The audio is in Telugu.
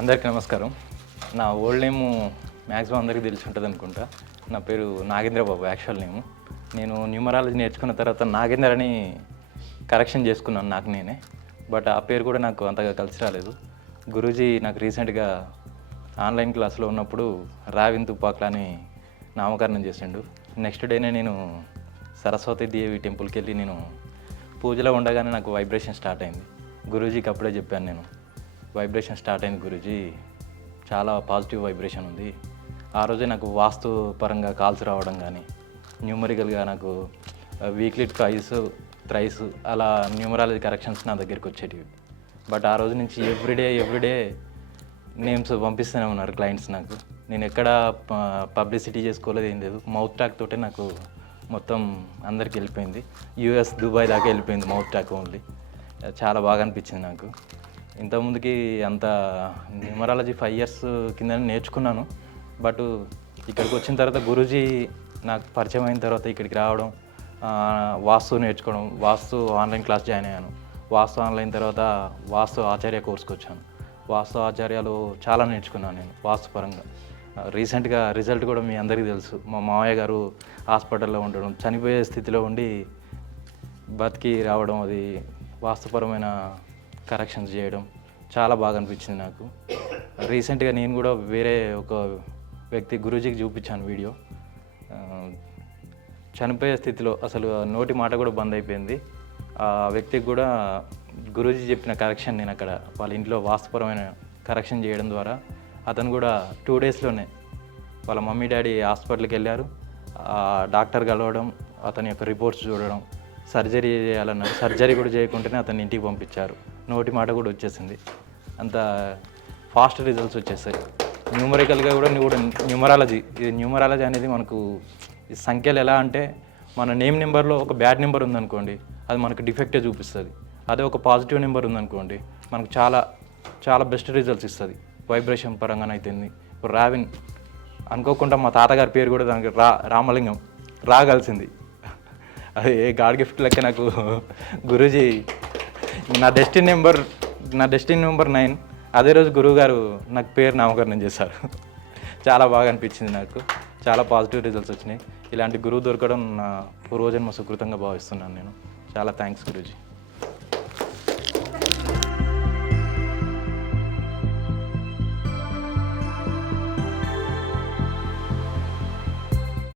అందరికీ నమస్కారం. నా ఓల్డ్ నేము మ్యాక్సిమం అందరికీ తెలిసి ఉంటుంది అనుకుంటా. నా పేరు నాగేంద్ర బాబు యాక్చువల్ నేము. నేను న్యూమరాలజీ నేర్చుకున్న తర్వాత నాగేందర్ అని కరెక్షన్ చేసుకున్నాను నాకు నేనే. బట్ ఆ పేరు కూడా నాకు అంతగా కలిసి రాలేదు. గురూజీ నాకు రీసెంట్గా ఆన్లైన్ క్లాస్లో ఉన్నప్పుడు రావిన్ తుపాక్లా అని నామకరణం చేసిండు. నెక్స్ట్ డేనే నేను సరస్వతి దేవి టెంపుల్కి వెళ్ళి నేను పూజలో ఉండగానే నాకు వైబ్రేషన్ స్టార్ట్ అయింది. గురూజీకి అప్పుడే చెప్పాను నేను, వైబ్రేషన్ స్టార్ట్ అయింది గురూజీ, చాలా పాజిటివ్ వైబ్రేషన్ ఉంది. ఆ రోజే నాకు వాస్తు పరంగా కాల్స్ రావడం కానీ, న్యూమరికల్గా నాకు వీక్లీ థ్రైస్ అలా న్యూమరాలజీ కరెక్షన్స్ నా దగ్గరికి వచ్చేటివి. బట్ ఆ రోజు నుంచి ఎవ్రీడే నేమ్స్ పంపిస్తూనే ఉన్నారు క్లయింట్స్ నాకు. నేను ఎక్కడ పబ్లిసిటీ చేసుకోలేదు, ఏం లేదు. మౌత్ టాక్ తోటే నాకు మొత్తం అందరికి వెళ్ళిపోయింది. యూఎస్, దుబాయ్ దాకా వెళ్ళిపోయింది మౌత్ టాక్ ఓన్లీ. చాలా బాగా అనిపించింది నాకు. ఇంతకుముందుకి అంత న్యూమరాలజీ 5 years కింద నేర్చుకున్నాను. బట్ ఇక్కడికి వచ్చిన తర్వాత గురూజీ నాకు పరిచయం అయిన తర్వాత ఇక్కడికి రావడం, వాస్తు నేర్చుకోవడం, వాస్తు ఆన్లైన్ క్లాస్ జాయిన్ అయ్యాను. వాస్తు ఆన్లైన్ తర్వాత వాస్తు ఆచార్య కోర్స్కి వచ్చాను. వాస్తు ఆచార్యాలు చాలా నేర్చుకున్నాను నేను వాస్తు పరంగా. రీసెంట్గా రిజల్ట్ కూడా మీ అందరికీ తెలుసు. మా మామయ్య గారు హాస్పిటల్లో ఉండడం, చనిపోయే స్థితిలో ఉండి బతికి రావడం, అది వాస్తుపరమైన కరెక్షన్స్ చేయడం చాలా బాగా అనిపించింది నాకు. రీసెంట్గా నేను కూడా వేరే ఒక వ్యక్తి గురూజీకి చూపించాను వీడియో. చనిపోయే స్థితిలో అసలు నోటి మాట కూడా బంద్ అయిపోయింది. ఆ వ్యక్తికి కూడా గురూజీ చెప్పిన కరెక్షన్ నేను అక్కడ వాళ్ళ ఇంట్లో వాస్తుపరమైన కరెక్షన్ చేయడం ద్వారా అతను కూడా 2 daysలోనే వాళ్ళ మమ్మీ డాడీ హాస్పిటల్కి వెళ్ళారు. డాక్టర్ కలవడం, అతని యొక్క రిపోర్ట్స్ చూడడం, సర్జరీ చేయాలన్నారు. సర్జరీ కూడా చేయకుండానే అతన్ని ఇంటికి పంపించారు. నోటి మాట కూడా వచ్చేసింది. అంత ఫాస్ట్ రిజల్ట్స్ వచ్చేసాయి. న్యూమరికల్గా కూడా న్యూమరాలజీ అనేది మనకు సంఖ్యలు ఎలా అంటే, మన నేమ్ నెంబర్లో ఒక బ్యాడ్ నెంబర్ ఉందనుకోండి, అది మనకు డిఫెక్టే చూపిస్తుంది. అదే ఒక పాజిటివ్ నెంబర్ ఉందనుకోండి, మనకు చాలా బెస్ట్ రిజల్ట్స్ ఇస్తుంది. వైబ్రేషన్ పరంగానైతుంది. ఇప్పుడు రావిన్ అనుకోకుండా మా తాతగారి పేరు కూడా దానికి రామలింగం రాగలిసింది. అది ఏ గాడ్ గిఫ్ట్ లెక్క నాకు గురూజీ నా డెస్టినీ నెంబర్ 9 అదే రోజు గురువుగారు నాకు పేరు నామకరణం చేశారు. చాలా బాగా అనిపించింది నాకు. చాలా పాజిటివ్ రిజల్ట్స్ వచ్చినాయి. ఇలాంటి గురువు దొరకడం నా పూర్వజన్మ సుకృతంగా భావిస్తున్నాను నేను. చాలా థ్యాంక్స్ గురూజీ.